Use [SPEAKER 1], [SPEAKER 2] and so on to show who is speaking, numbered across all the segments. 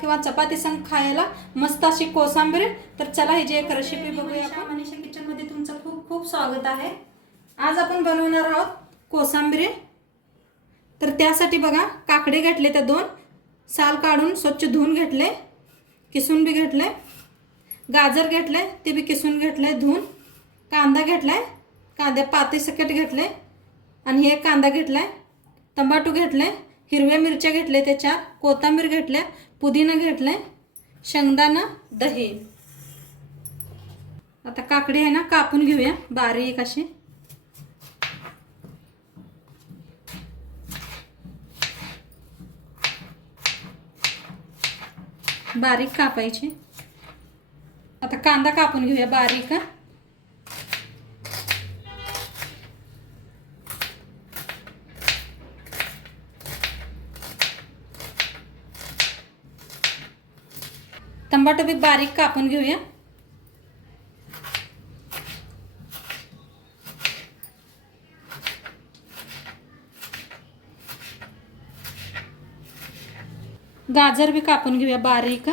[SPEAKER 1] चपाती संग खायला मस्त अशी कोसांबीर. तर चला ही जी एक रेसिपी बघूया आपण. मनीषा किचनमध्ये तुमचं खूप खूप स्वागत आहे. आज आपण बनवणार आहोत कोसांबीर. तर त्यासाठी बघा काकडे घेतले त्या दोन. साल काढून स्वच्छ धुवून घेतले. किसून बी घेतले. गाजर घेतले ते बी किसून घेतले धुवून. कांदा घेतलाय. कांद्या पाते सकट घेतले. आणि हे कांदा घेतलाय. तंबाटू घेतले. हिरव्या मिरच्या घेतल्या त्याच्यात कोथिंबीर घेतल्या पुदिना घेतलाय शेंगदाणा दही. आता काकडी आहे ना कापून घेऊया बारीक अशी. बारीक कापायची. आता कांदा कापून घेऊया बारीक हा. टमाटो बी बारीक कापून घेऊया गाजर बी कापून घेऊया बारीक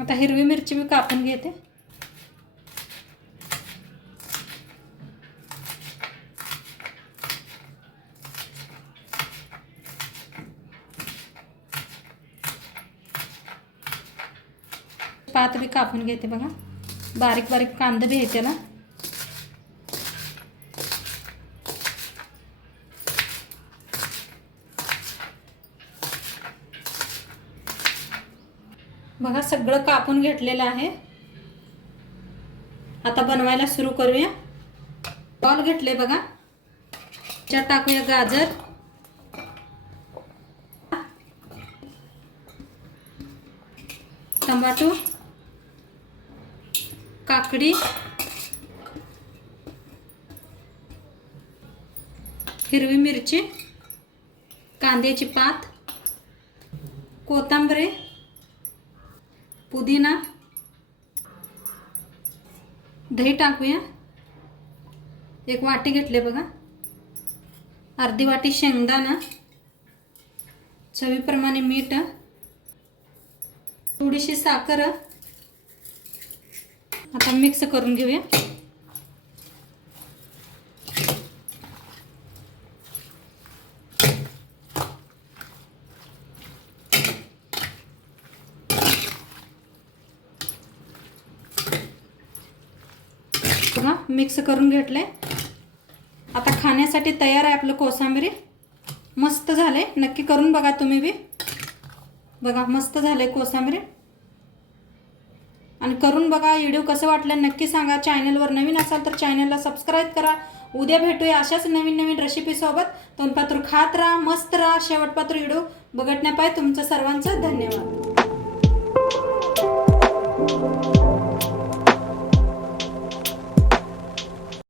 [SPEAKER 1] आता हिरवी मिरची मी कापून घेते. पात बी कापून घेते बघा. बारीक बारीक कांदा बी येते ना. बघा सगळं कापून घेतलेलं आहे. आता बनवायला सुरू करूया. बॉल घेतले बघा. त्याच्यात टाकूया गाजर. टमाटो. काकडी. हिरवी मिरची. कांद्याची पात. कोथिंबीर. पुदिना दही टाकूया. एक वाटी घेतले बघा. अर्धी वाटी शेंगदाणा चवीप्रमाणे मीठ थोडीशी साखर. आता मिक्स करून घेऊया बघा मिक्स करून घेतले आता खाण्यासाठी तयार आहे आपलं कोसांबरी. मस्त झाले नक्की करून बघा तुम्ही बी. बघा मस्त झालंय कोसांबरी. आणि करून बघा व्हिडिओ कसं वाटलं नक्की सांगा. चॅनलवर नवीन असाल तर चॅनलला सबस्क्राईब करा. उद्या भेटूया अशाच नवीन नवीन रेसिपीसोबत तोंडपात्र खात राहा मस्त राहा. शेवटपात्र व्हिडिओ बघटण्यापाय तुमचं सर्वांचं धन्यवाद.